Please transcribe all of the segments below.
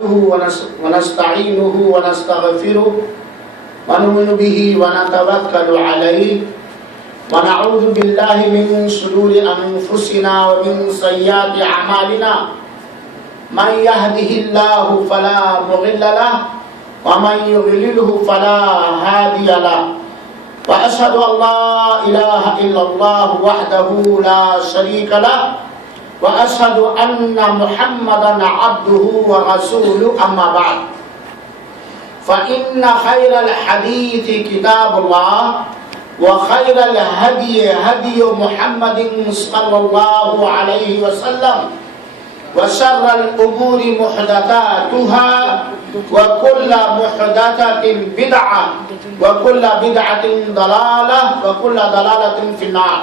ونستعينه ونستغفره ونؤمن به ونتوكل عليه ونعوذ بالله من شرور أنفسنا ومن سيئات أعمالنا من يهده الله فلا مضل له ومن يضلله فلا هادي له وأشهد أن لا إله إلا الله وحده لا شريك له وأشهد أن محمدا عبده ورسوله أما بعد فإن خير الحديث كتاب الله وخير الهدي هدي محمد صلى الله عليه وسلم وشر الأمور محدثاتها وكل محدثة بدعة وكل بدعة ضلالة وكل ضلالة في النار.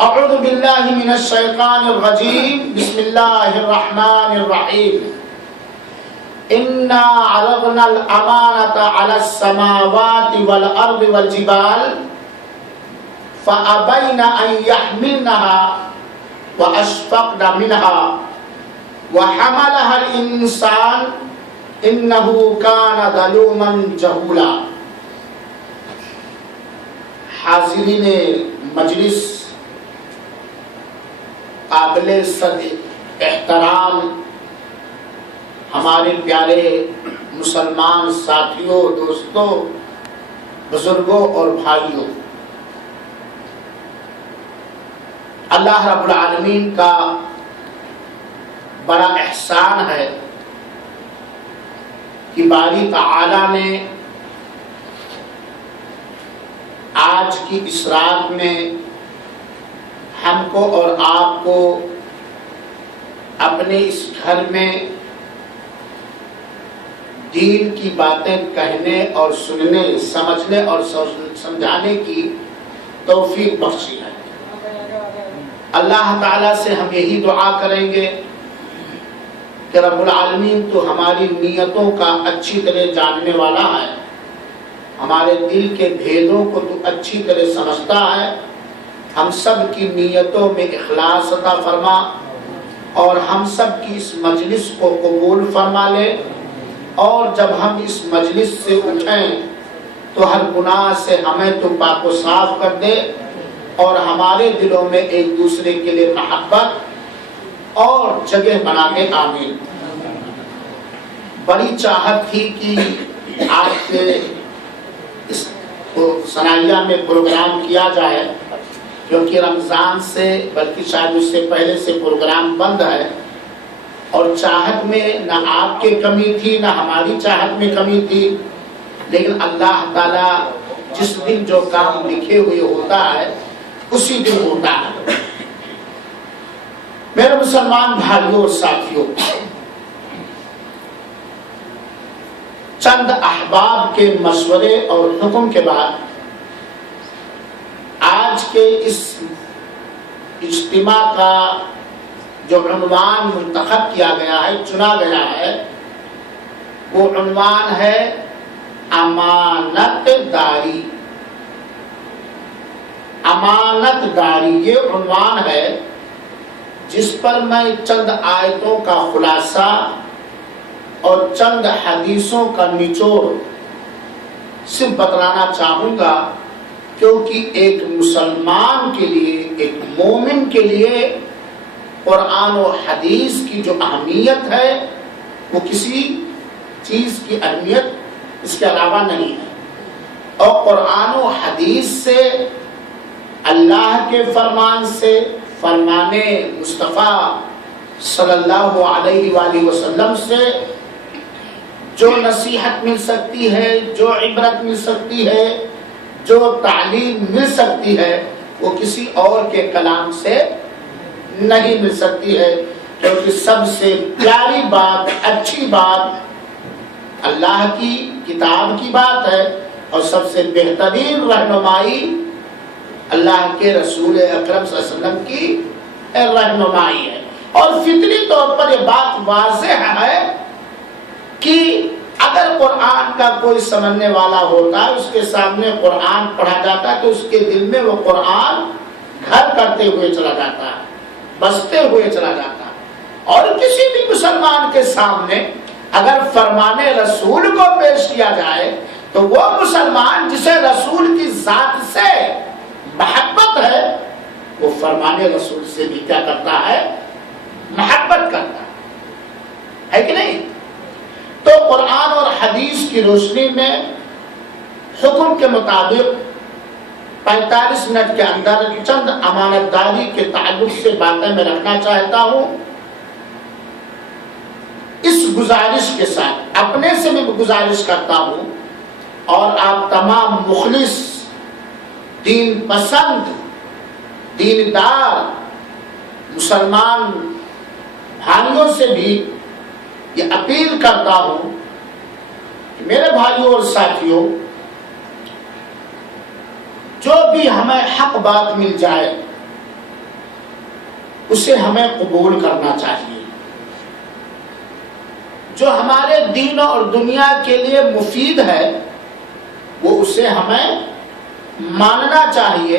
أعوذ بالله من الشيطان الرجيم. بسم الله الرحمن الرحيم. إنا عرضنا الأمانة على السماوات والأرض والجبال فأبين أن يحملنها وأشفقن منها وحملها الإنسان إنه كان ظلوما جهولا. حاضرین مجلس، قابل صد احترام ہمارے پیارے مسلمان ساتھیوں، دوستوں، بزرگوں اور بھائیوں، اللہ رب العالمین کا بڑا احسان ہے کہ باری تعالی نے آج کی اس رات میں ہم کو اور آپ کو اپنے اس گھر میں دین کی باتیں کہنے اور سننے، سمجھنے اور سمجھانے کی توفیق بخشی ہے۔ اللہ تعالیٰ سے ہم یہی دعا کریں گے کہ رب العالمین تو ہماری نیتوں کا اچھی طرح جاننے والا ہے، ہمارے دل کے بھیدوں کو تو اچھی طرح سمجھتا ہے، ہم سب کی نیتوں میں اخلاص عطا فرما اور ہم سب کی اس مجلس کو قبول فرما لے، اور جب ہم اس مجلس سے اٹھیں تو ہر گناہ سے ہمیں تو پاک و صاف کر دے اور ہمارے دلوں میں ایک دوسرے کے لیے محبت اور جگہ بنا کے آمین۔ بڑی چاہت تھی کہ آج کے اس ثنائیہ میں پروگرام کیا جائے، کیونکہ رمضان سے بلکہ شاید اس سے پہلے سے پروگرام بند ہے، اور چاہت میں نہ آپ کے کمی تھی نہ ہماری چاہت میں کمی تھی، لیکن اللہ تعالیٰ جس دن جو کام لکھے ہوئے ہوتا ہے اسی دن ہوتا ہے۔ میرے مسلمان بھائیوں اور ساتھیوں، چند احباب کے مشورے اور حکم کے بعد آج کے اس اجتماع کا جو عنوان منتخب کیا گیا ہے، چنا گیا ہے، وہ عنوان ہے امانت داری۔ امانت داری یہ عنوان ہے جس پر میں چند آیتوں کا خلاصہ اور چند حدیثوں کا نچوڑ صرف بتلانا چاہوں گا، کیونکہ ایک مسلمان کے لیے، ایک مومن کے لیے قرآن و حدیث کی جو اہمیت ہے وہ کسی چیز کی اہمیت اس کے علاوہ نہیں ہے، اور قرآن و حدیث سے، اللہ کے فرمان سے، فرمان مصطفیٰ صلی اللہ علیہ وآلہ وسلم سے جو نصیحت مل سکتی ہے، جو عبرت مل سکتی ہے، جو تعلیم مل سکتی ہے، وہ کسی اور کے کلام سے نہیں مل سکتی ہے، کیونکہ سب سے پیاری بات، اچھی بات اللہ کی کتاب کی بات ہے، اور سب سے بہترین رہنمائی اللہ کے رسول اکرم صلی اللہ علیہ وسلم کی رہنمائی ہے۔ اور فطری طور پر یہ بات واضح ہے کہ اگر قرآن کا کوئی سمجھنے والا ہوتا ہے، اس کے سامنے قرآن پڑھا جاتا ہے تو اس کے دل میں وہ قرآن گھر کرتے ہوئے چلا جاتا ہے، بستے ہوئے چلا جاتا ہے۔ اور کسی بھی مسلمان کے سامنے اگر فرمان رسول کو پیش کیا جائے تو وہ مسلمان جسے رسول کی ذات سے محبت ہے وہ فرمان رسول سے بھی کیا کرتا ہے؟ محبت کرتا ہے کہ نہیں؟ تو قرآن اور حدیث کی روشنی میں حکم کے مطابق 45 منٹ کے اندر چند امانت داری کے تعلق سے باتیں میں رکھنا چاہتا ہوں، اس گزارش کے ساتھ اپنے سے میں گزارش کرتا ہوں اور آپ تمام مخلص دین پسند دیندار مسلمان بھائیوں سے بھی یہ اپیل کرتا ہوں کہ میرے بھائیوں اور ساتھیوں، جو بھی ہمیں حق بات مل جائے اسے ہمیں قبول کرنا چاہیے، جو ہمارے دین اور دنیا کے لیے مفید ہے وہ اسے ہمیں ماننا چاہیے۔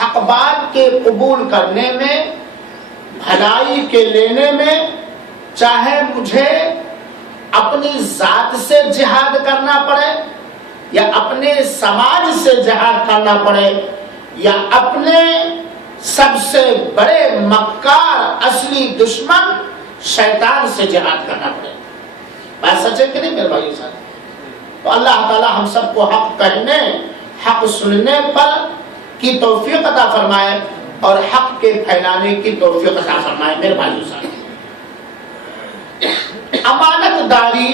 حق بات کے قبول کرنے میں، بھلائی کے لینے میں، چاہے مجھے اپنی ذات سے جہاد کرنا پڑے یا اپنے سماج سے جہاد کرنا پڑے یا اپنے سب سے بڑے مکار اصلی دشمن شیطان سے جہاد کرنا پڑے۔ بات سچ ہے کہ نہیں میرے بھائیو ساتھ؟ تو اللہ تعالی ہم سب کو حق کہنے، حق سننے پر کی توفیق عطا فرمائے اور حق کے پھیلانے کی توفیق عطا فرمائے میرے بھائیو ساتھ۔ امانت داری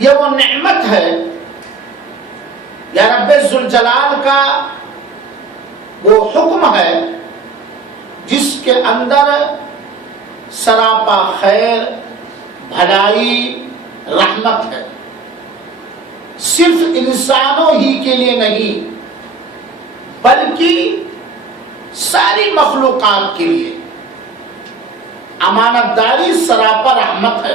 یہ وہ نعمت ہے یا رب ذوالجلال کا وہ حکم ہے جس کے اندر سراپا خیر، بھلائی، رحمت ہے، صرف انسانوں ہی کے لیے نہیں بلکہ ساری مخلوقات کے لیے۔ امانت داری سراپا رحمت ہے،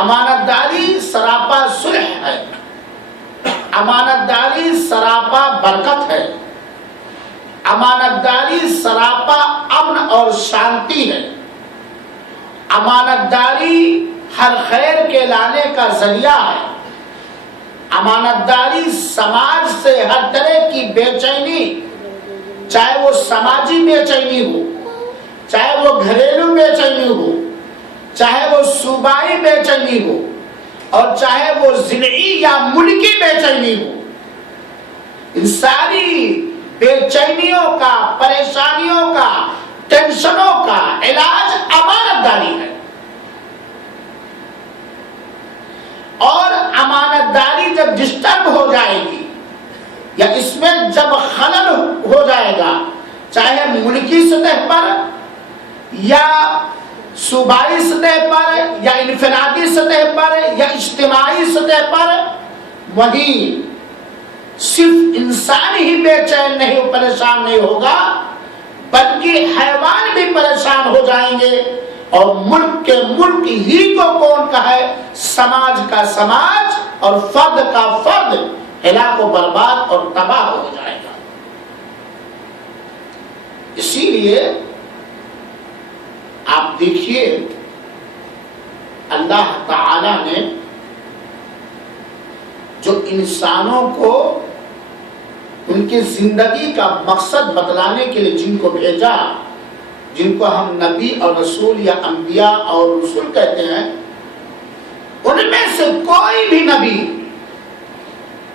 امانت داری سراپا صلح ہے، امانت داری سراپا برکت ہے، امانت داری سراپا امن اور شانتی ہے، امانت داری ہر خیر کے لانے کا ذریعہ ہے، امانت داری سماج سے ہر طرح کی بے چینی، چاہے وہ سماجی بے چینی ہو، چاہے وہ گھریلو بے چینی ہو، چاہے وہ صوبائی بے چینی ہو اور چاہے وہ ضلعی یا ملکی بے چینی ہو، ان ساری بے چینیوں کا، پریشانیوں کا، ٹینشنوں کا علاج امانت داری ہے۔ اور امانت داری جب ڈسٹرب ہو جائے گی یا اس میں جب خلل ہو جائے گا، چاہے ملکی سطح پر یا صوبائی سطح پر یا انفرادی سطح پر یا اجتماعی سطح پر، وہیں صرف انسان ہی بے چین نہیں، پریشان نہیں ہوگا بلکہ حیوان بھی پریشان ہو جائیں گے، اور ملک کے ملک ہی کو کون کہے، سماج کا سماج اور فرد کا فرد ہلاک و برباد اور تباہ ہو جائے گا۔ اسی لیے آپ دیکھیے اللہ تعالی نے جو انسانوں کو ان کی زندگی کا مقصد بتلانے کے لیے جن کو بھیجا، جن کو ہم نبی اور رسول یا انبیاء اور رسول کہتے ہیں، ان میں سے کوئی بھی نبی،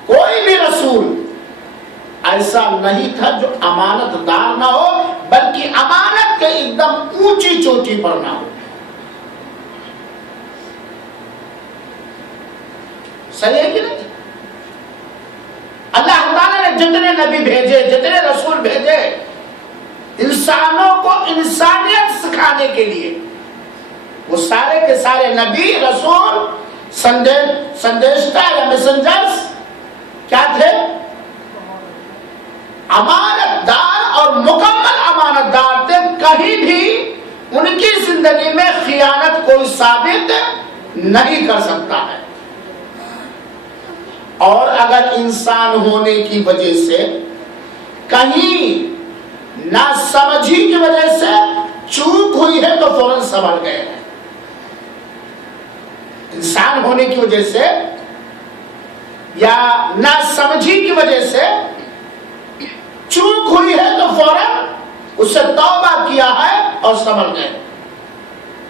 کوئی بھی رسول ایسا نہیں تھا جو امانت دار نہ ہو، بلکہ امانت کے ایک دم اونچی چوٹی پر نہ ہو۔ صحیح ہے کہ نہیں؟ اللہ تعالیٰ نے جتنے نبی بھیجے، جتنے رسول بھیجے، انسانوں کو انسانیت سکھانے کے لیے، وہ سارے کے سارے نبی، رسول، سندیشتا یا میسنجرز کیا تھے؟ امانت دار اور مکمل امانت دار تھے۔ کہیں بھی ان کی زندگی میں خیانت کوئی ثابت نہیں کر سکتا ہے، اور اگر انسان ہونے کی وجہ سے کہیں ناسمجھی کی وجہ سے چوک ہوئی ہے تو فوراً سنبھل گئے ہیں۔ ہونے کی وجہ سے یا ناسمجھی کی وجہ سے چوک ہوئی ہے تو فوراً اس سے توبہ کیا ہے اور سنبھل گئے.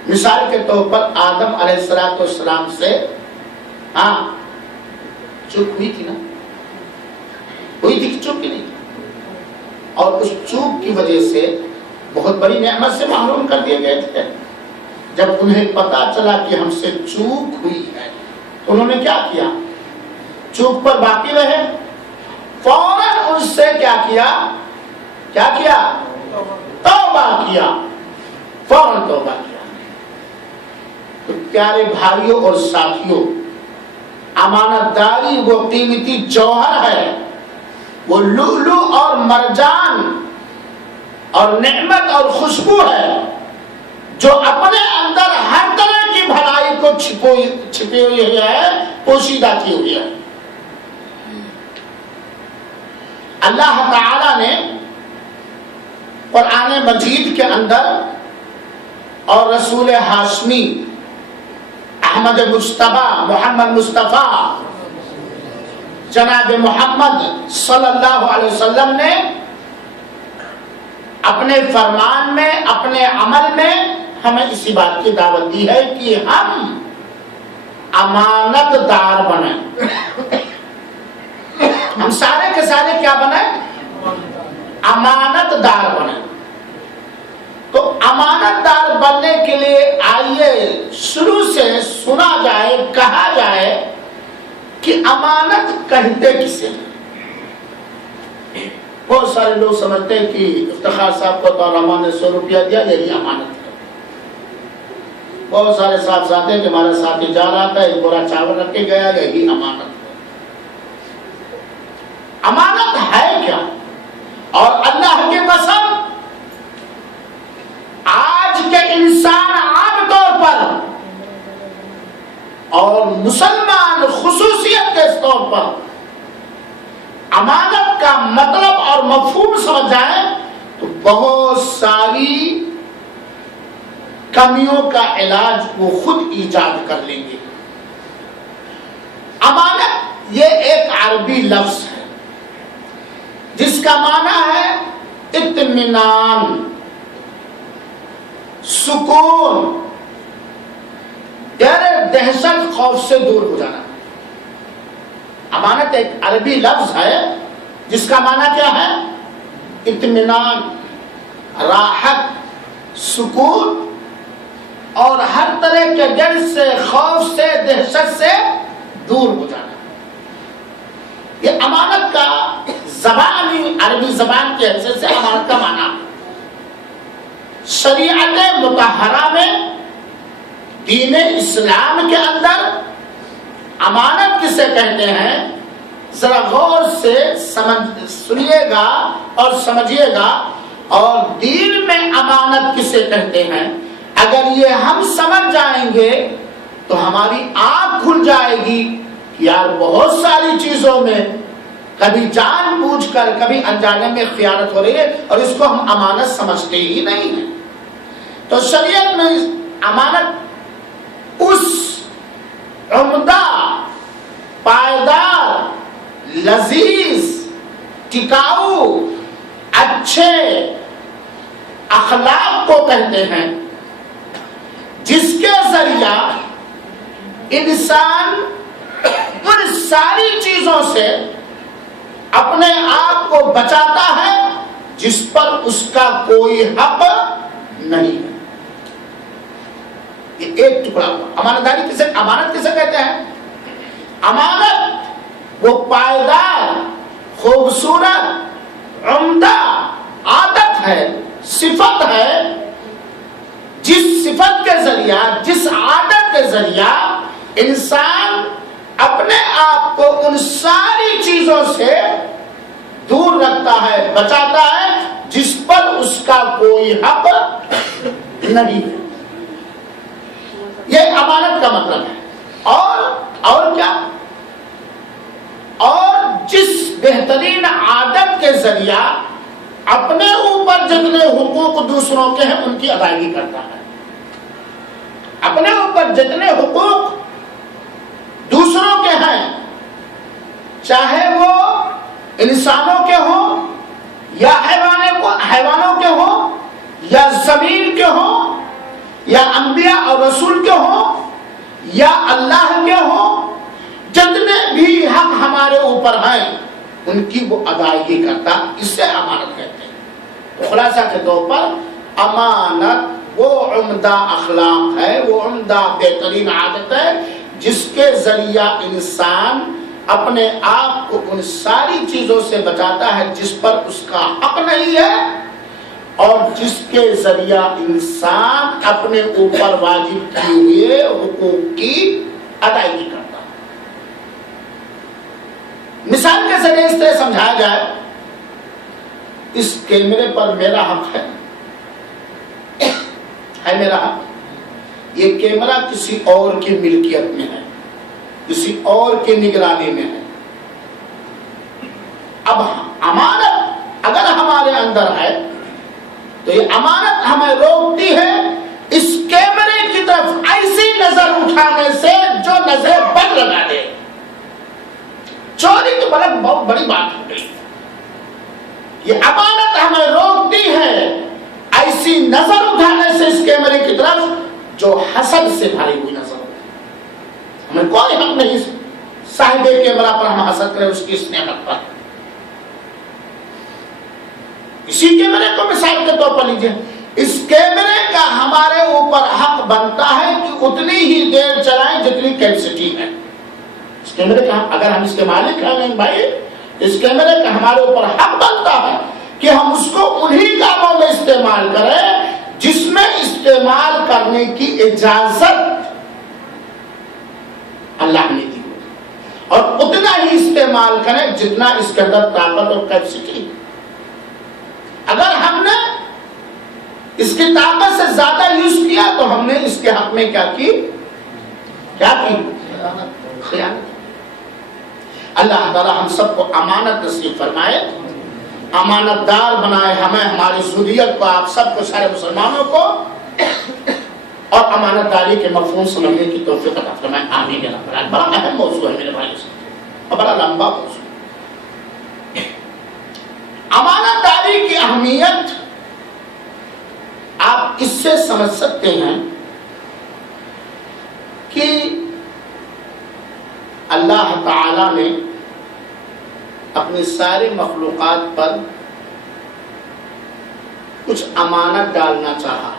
مثال کے طور پر آدم علیہ السلام سے چوک ہوئی تھی نا, ہوئی تھی کہ چوک کی نہیں, اور اس چوک کی وجہ سے بہت بڑی نعمت سے محروم کر دیے گئے تھے. جب انہیں پتا چلا کہ ہم سے چوک ہوئی ہے تو انہوں نے کیا کیا؟ چوک پر باقی رہے, فوراً ان سے کیا کیا؟ توبہ کیا, فوراً توبہ کیا. تو پیارے بھائیوں اور ساتھیوں, امانت داری وہ قیمتی جوہر ہے, وہ لؤلؤ اور مرجان اور نعمت اور خوشبو ہے جو اپنے اندر ہر طرح کی بھلائی کو چھپی ہوئی ہے, پوشیدہ کی ہوئی ہے. اللہ تعالی نے قرآن مجید کے اندر اور رسول ہاشمی احمد مجتبی محمد مصطفیٰ جناب محمد صلی اللہ علیہ وسلم نے اپنے فرمان میں, اپنے عمل میں ہمیں اسی بات کی دعوت دی ہے کہ ہم امانت دار بنیں. ہم سارے کے سارے کیا بنیں؟ امانت دار بنیں. تو امانت دار بننے کے لیے آئیے شروع سے سنا جائے, کہا جائے کہ امانت کہتے کسے ہیں. بہت سارے لوگ سمجھتے ہیں کہ افتخار صاحب کو تو رحمان نے 100 روپیہ دیا, یہی امانت ہے. بہت سارے صاحب ساتھ ہیں کہ ہمارا ساتھی جا رہا تھا, ایک بولا چاول رکھ کے گیا, یہی امانت ہے. امانت ہے کیا؟ اور اللہ کے قسم آج کے انسان عام طور پر اور مسلمان خصوصیت کے طور پر امانت کا مطلب اور مفہوم سمجھ جائیں تو بہت ساری کمیوں کا علاج وہ خود ایجاد کر لیں گے. امانت یہ ایک عربی لفظ ہے جس کا معنی ہے اطمینان, سکون, ڈر دہشت خوف سے دور ہو جانا. امانت ایک عربی لفظ ہے جس کا معنی کیا ہے؟ اطمینان, راحت, سکون اور ہر طرح کے ڈر سے, خوف سے, دہشت سے دور ہو جانا. یہ امانت کا زبانی, عربی زبان کی حیثیت سے امانت کا معنی. شریعت مطہرہ میں, دین اسلام کے اندر امانت کسے کہتے ہیں ذرا غور سے سنیے گا اور سمجھیے گا. اور دین میں امانت کسے کہتے ہیں اگر یہ ہم سمجھ جائیں گے تو ہماری آنکھ کھل جائے گی. یار بہت ساری چیزوں میں کبھی جان بوجھ کر کبھی انجانے میں خیانت ہو رہی ہے اور اس کو ہم امانت سمجھتے ہی نہیں ہیں. تو شریعت میں امانت اس عمدہ, پائیدار, لذیذ, ٹکاؤ, اچھے اخلاق کو کہتے ہیں جس کے ذریعہ انسان ان ساری چیزوں سے اپنے آپ کو بچاتا ہے جس پر اس کا کوئی حق نہیں ہے. یہ ایک ٹکڑا ہوا. امانت کسے کہتے ہیں؟ امانت وہ پائیدار, خوبصورت, عمدہ عادت ہے, صفت ہے جس صفت کے ذریعہ, جس عادت کے ذریعہ انسان اپنے آپ کو ان ساری چیزوں سے دور رکھتا ہے, بچاتا ہے جس پر اس کا کوئی حق نہیں ہے. یہ امانت کا مطلب ہے. اور کیا؟ اور جس بہترین عادت کے ذریعہ اپنے اوپر جتنے حقوق دوسروں کے ہیں ان کی ادائیگی کرتا ہے. اپنے اوپر جتنے حقوق چاہے وہ انسانوں کے ہوں یا حیوانوں کے ہوں یا زمین کے ہوں یا انبیاء اور رسول کے ہوں یا اللہ کے ہوں، جتنے بھی حق ہمارے اوپر ہیں ان کی وہ ادائیگی کرتا، اسے امانت کہتے ہیں۔ تو خلاصہ کے طور پر امانت وہ عمدہ اخلاق ہے، وہ عمدہ بہترین عادت ہے جس کے ذریعہ انسان اپنے آپ کو ان ساری چیزوں سے بچاتا ہے جس پر اس کا حق نہیں ہے، اور جس کے ذریعہ انسان اپنے اوپر واجب کیے ہوئے حقوق کی ادائیگی کرتا ہے۔ مثال کے ذریعے اس طرح سمجھایا جائے، اس کیمرے پر میرا حق ہے میرا حق، یہ کیمرہ کسی اور کی ملکیت میں ہے، کسی اور کی نگرانی میں ہے۔ اب امانت اگر ہمارے اندر ہے تو یہ امانت ہمیں روکتی ہے اس کیمرے کی طرف ایسی نظر اٹھانے سے جو نظر بد لگا دے۔ چوری تو بہت بڑی بات ہو گئی، یہ امانت ہمیں روکتی ہے ایسی نظر اٹھانے سے اس کیمرے کی طرف جو حسد سے بھری ہوئی نظر ہو۔ ہمیں کوئی حق نہیں صاحب کیمرہ پر ہم حسد کریں اس کی اس نعمت پر۔ اسی کیمرے کو مثال کے طور پر لیجیے، اس کیمرے کا ہمارے اوپر حق بنتا ہے کہ اتنی ہی دیر چلائیں جتنی کیپیسٹی ہے۔ اس کیمرے کا اگر ہم اس کے مالک ہیں بھائی، اس کیمرے کا ہمارے اوپر حق بنتا ہے کہ ہم اس کو انہی کاموں میں استعمال کریں جس میں استعمال کرنے کی اجازت اللہ نے دی، اور اتنا ہی استعمال کریں جتنا اس کے اندر طاقت اور کیپیسٹی۔ اگر ہم نے اس کی طاقت سے زیادہ یوز کیا تو ہم نے اس کے حق میں کیا کی؟ خیانت۔ اللہ تعالی ہم سب کو امانت نصیب فرمائے، امانت دار بنائے ہمیں، ہماری ذریت کو، آپ سب کو، سارے مسلمانوں کو، اور امانت داری کے مفہوم سمجھنے کی توفیق عطا فرمائے، آمین یا رب العالمین۔ بڑا اہم موضوع ہے میرے بھائی، اور بڑا لمبا موضوع۔ امانت داری کی اہمیت آپ اس سے سمجھ سکتے ہیں کہ اللہ تعالی نے اپنی ساری مخلوقات پر کچھ امانت ڈالنا چاہا،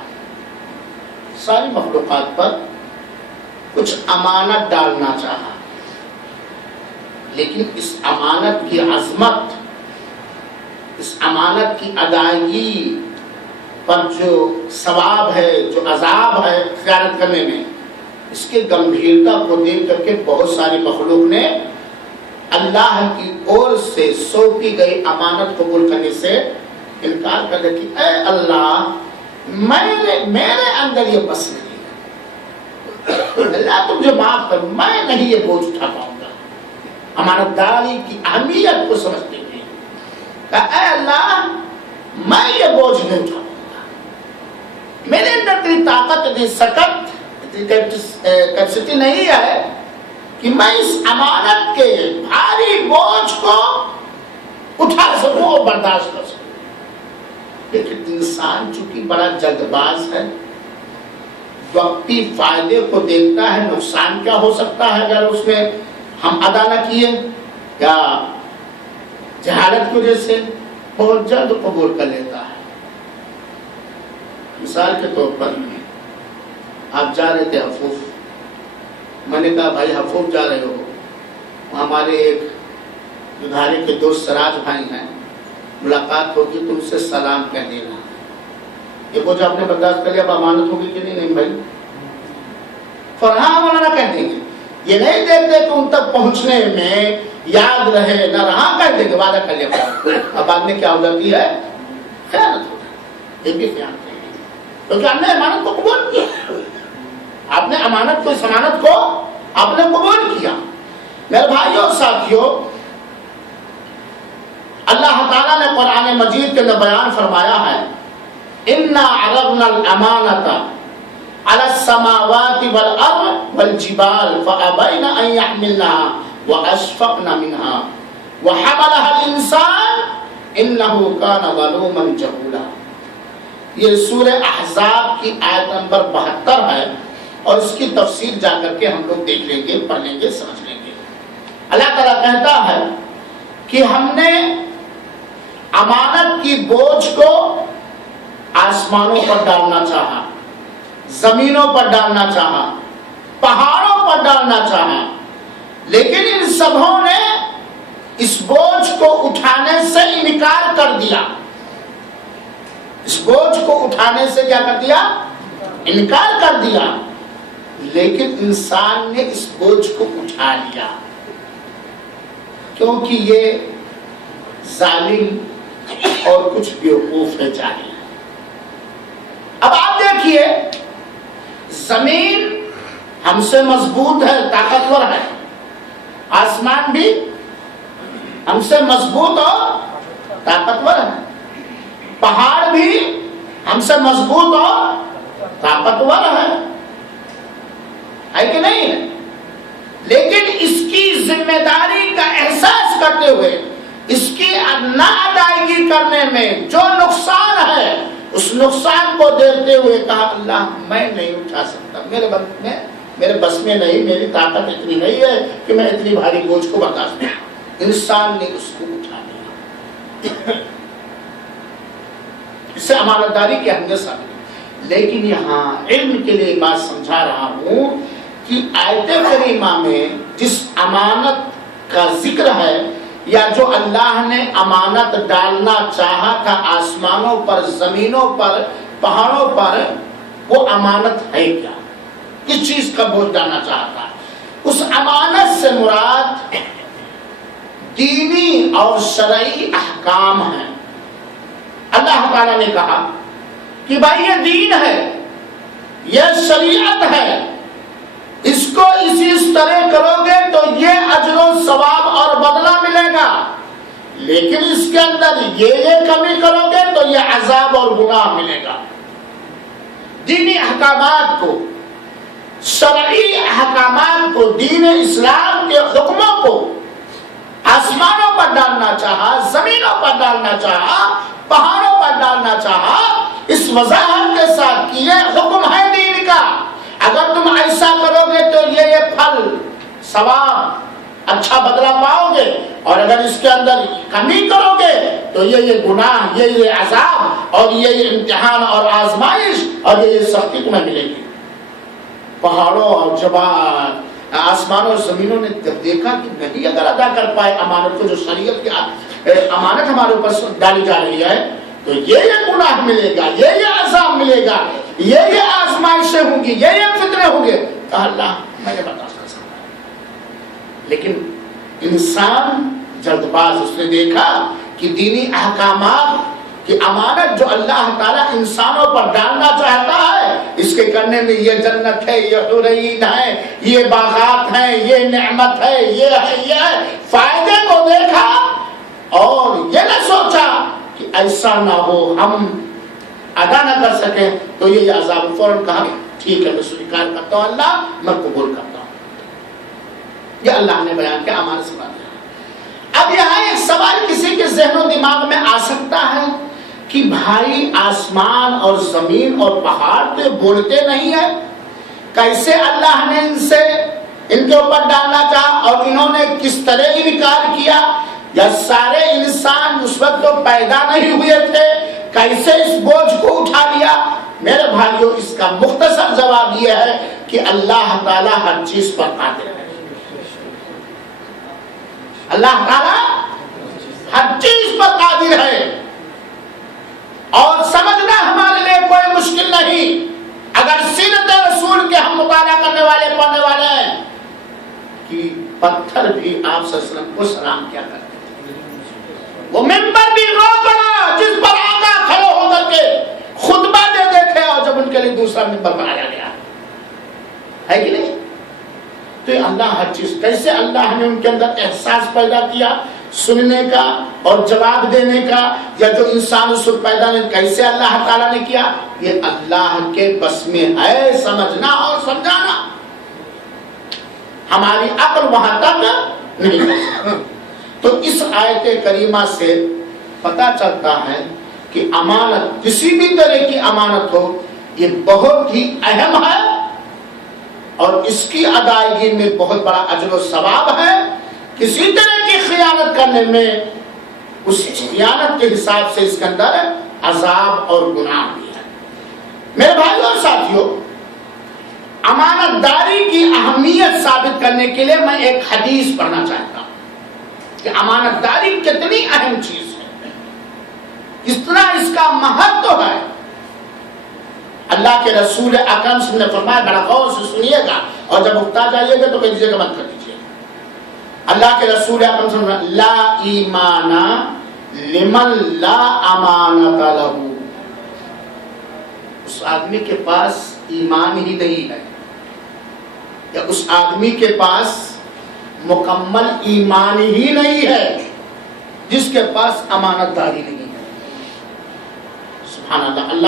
ساری مخلوقات پر کچھ امانت ڈالنا چاہا، لیکن اس امانت کی عظمت، اس امانت کی ادائیگی پر جو ثواب ہے، جو عذاب ہے خیانت کرنے میں، اس کے گمبھیرتا کو دیکھ کر کے بہت ساری مخلوق نے اللہ کی اور سے سونپی گئی امانت قبول کرنے سے انکار کر دیا کہ اے اللہ، میرے اندر یہ بس نہیں ہے، اللہ تم جو معاف کرو، میں نہیں یہ بوجھ اٹھا پاؤں گا۔ امانت داری کی اہمیت کو سمجھتے ہوئے کہ اے اللہ، میں یہ بوجھ نہیں اٹھا پاؤں گا، میرے اندر تیری طاقت، تیری سکت، کیپیسٹی نہیں ہے کہ میں اس امانت کے بھاری بوجھ کو اٹھا سکوں اور برداشت کر سکوں۔ لیکن انسان چونکہ بڑا جلد باز ہے، وقتی فائدے کو دیکھتا ہے، نقصان کیا ہو سکتا ہے اگر اس میں ہم ادا نہ کیے، یا جہالت کی وجہ سے بہت جلد قبول کر لیتا ہے۔ مثال کے طور پر آپ جا رہے تھے حفوظ، میں نے کہا بھائی حفوظ جا رہے ہو، ہمارے ایک دھارے کے دوست سراج بھائی ہیں، ملاقات ہوگی تو ان سے سلام کہہ دینا۔ یہ وہ جو آپ نے برداشت کر لیا، اب امانت ہوگی کہ نہیں بھائی؟ فرہاں مولانا کہہ دیں گے، یہ نہیں دیکھتے کہ ان تک پہنچنے میں یاد رہے نہ رہا، کہہ دیں گے وعدہ کر لیا۔ اب بعد میں کیا ہو جاتی ہے؟ خیانت ہو جاتی ہے، یہ بھی خیانت ہے، کیونکہ ہم نے امانت کو قبول کیا، آپ نے امانت کو، اس امانت کو آپ نے قبول کیا۔ میرے بھائیوں ساتھیوں، اللہ تعالیٰ نے قرآن مجید کے اندر بیان فرمایا ہے، اِنَّا عَرَضْنَا الْأَمَانَةَ عَلَى السَّمَاوَاتِ وَالْأَرْضِ وَالْجِبَالِ فَأَبَيْنَ أَن يَحْمِلْنَهَا وَأَشْفَقْنَ مِنْهَا وَحَمَلَهَا الْإِنسَانُ إِنَّهُ كَانَ ظَلُومًا جَهُولًا۔ یہ سورہ احزاب کی آیت نمبر 72 ہے، اور اس کی تفسیر جا کر کے ہم لوگ دیکھ لیں گے، پڑھ لیں گے، سمجھ لیں گے۔ اللہ تعالیٰ کہتا ہے کہ ہم نے امانت کی بوجھ کو آسمانوں پر ڈالنا چاہا، زمینوں پر ڈالنا چاہا، پہاڑوں پر ڈالنا چاہا، لیکن ان سبوں نے اس بوجھ کو اٹھانے سے انکار کر دیا۔ اس بوجھ کو اٹھانے سے کیا کر دیا؟ انکار کر دیا۔ لیکن انسان نے اس بوجھ کو اٹھا لیا، کیونکہ یہ ظالم اور کچھ بیوقوف ہے، جاہل۔ اب آپ دیکھیے، زمین ہم سے مضبوط ہے، طاقتور ہے، آسمان بھی ہم سے مضبوط اور طاقتور ہے، پہاڑ بھی ہم سے مضبوط اور طاقتور ہے کہ نہیں؟ لیکن اس کی ذمہ داری کا احساس کرتے ہوئے، اس کی نہ ادائیگی کرنے میں جو نقصان ہے، اس نقصان کو دیکھتے ہوئے کہا اللہ میں نہیں اٹھا سکتا، میرے بس میں نہیں، میری طاقت اتنی نہیں ہے کہ میں اتنی بھاری بوجھ کو برداشت کروں۔ انسان نے اس کو اٹھا لیا۔ اس سے امانت داری کی اہمیت ثابت ہے۔ لیکن یہاں علم کے لیے بات سمجھا رہا ہوں کہ آیت کریمہ میں جس امانت کا ذکر ہے، یا جو اللہ نے امانت ڈالنا چاہا تھا آسمانوں پر، زمینوں پر، پہاڑوں پر، وہ امانت ہے کیا؟ کس چیز کا بوجھ ڈالنا چاہتا ہے؟ اس امانت سے مراد دینی اور شرعی احکام ہیں۔ اللہ تعالیٰ نے کہا کہ بھائی یہ دین ہے، یہ شریعت ہے، اس کو اس طرح کرو گے تو یہ اجر و ثواب اور بدلہ ملے گا، لیکن اس کے اندر یہ کمی کرو گے تو یہ عذاب اور گناہ ملے گا۔ دینی احکامات کو، شرعی احکامات کو، دین اسلام کے حکموں کو آسمانوں پر ڈالنا چاہا، زمینوں پر ڈالنا چاہا، پہاڑوں پر ڈالنا چاہا، اس وضاحت کے ساتھ کہ یہ حکم ہے دین کا، اگر تم ایسا کرو گے تو یہ پھل، ثواب، اچھا بدلہ پاؤ گے، اور اگر اس کے اندر کمی کرو گے تو یہ گناہ، یہ عذاب، اور یہ امتحان اور آزمائش، اور یہ سختی تمہیں ملے گی۔ پہاڑوں اور آسمانوں اور زمینوں نے جب دیکھا کہ نہیں اگر ادا کر پائے امانت کو، جو شریعت کی امانت ہمارے اوپر ڈالی جا رہی ہے، تو یہ گناہ ملے گا، یہ عذاب ملے گا، یہ آزمائشیں ہوں گی، یہ فتنے ہوں گے، کہا اللہ میں نے برداشت کر سکتا۔ لیکن انسان جلد باز، اس نے دیکھا کہ دینی احکامات کی امانت جو اللہ تعالیٰ انسانوں پر ڈالنا چاہتا ہے، اس کے کرنے میں یہ جنت ہے، یہ حور عین ہے، یہ باغات ہیں، یہ نعمت ہے، یہ ہے، فائدے کو دیکھا اور یہ نہ سوچا کہ ایسا نہ ہو ہم ادا نہ کر سکیں تو یہ عذاب، فوراً کہا ٹھیک ہے میں سویکار کرتا ہوں اللہ، میں قبول کرتا ہوں۔ یہ اللہ نے بیان کیا، امانت سے بات ہے۔ اب یہاں ایک سوال کسی کے ذہن و دماغ میں آ سکتا ہے کہ بھائی آسمان اور زمین اور پہاڑ تو بولتے نہیں ہیں، کیسے اللہ نے ان کے اوپر ڈالنا چاہا اور انہوں نے کس طرح انکار کیا؟ یا سارے انسان اس وقت تو پیدا نہیں ہوئے تھے، کیسے اس بوجھ کو اٹھا لیا؟ میرے بھائیوں، اس کا مختصر جواب یہ ہے کہ اللہ تعالیٰ ہر چیز پر قادر ہے۔ اللہ تعالیٰ ہر چیز پر قادر ہے، اور سمجھنا ہمارے لیے کوئی مشکل نہیں۔ اگر سیرت رسول کے ہم مطالعہ کرنے والے، پڑھنے والے ہیں کہ پتھر بھی آپ صلی اللہ علیہ وسلم کو سلام کیا کرتے، وہ ممبر بھی وہ بنا جس پر آقا کھڑے ہو کر کے خطبہ دیتے تھے، اور جب ان کے لیے دوسرا ممبر بنایا گیا ہے کہ نہیں؟ تو اللہ ہر چیز، کیسے اللہ نے ان کے اندر احساس پیدا کیا سننے کا اور جواب دینے کا، یا جو انسان اس وقت پیدا نہیں، کیسے اللہ تعالیٰ نے کیا؟ یہ اللہ کے بس میں ہے سمجھنا اور سمجھانا۔ ہماری عقل وہاں تک نہیں کر سکتا۔ تو اس آیت کریمہ سے پتہ چلتا ہے کہ امانت، کسی بھی طرح کی امانت ہو، یہ بہت ہی اہم ہے اور اس کی ادائیگی میں بہت بڑا اجر و ثواب ہے۔ کسی طرح کی خیانت کرنے میں اس خیانت کے حساب سے اس کے اندر عذاب اور گناہ بھی ہے۔ میرے بھائیو اور ساتھیو، امانت داری کی اہمیت ثابت کرنے کے لیے میں ایک حدیث پڑھنا چاہتا ہوں کہ امانت داری کتنی اہم چیز ہے، کس طرح اس کا مہتو ہے۔ اللہ کے رسول اکرم صلی اللہ علیہ وسلم نے فرمایا، بڑا غور سے سنیے گا اور جب اکتا جائیے گا تو کہہ دیجیے گا مت کر دیجیے۔ اللہ کے رسول اکرم صلی اللہ علیہ وسلم، لا ایمان لمن لا امانت لہ، اس آدمی کے پاس ایمان ہی نہیں ہے، یا اس آدمی کے پاس مکمل ایمان ہی نہیں ہے جس کے پاس امانت داری نہیں ہے۔ سبحان اللہ۔ اللہ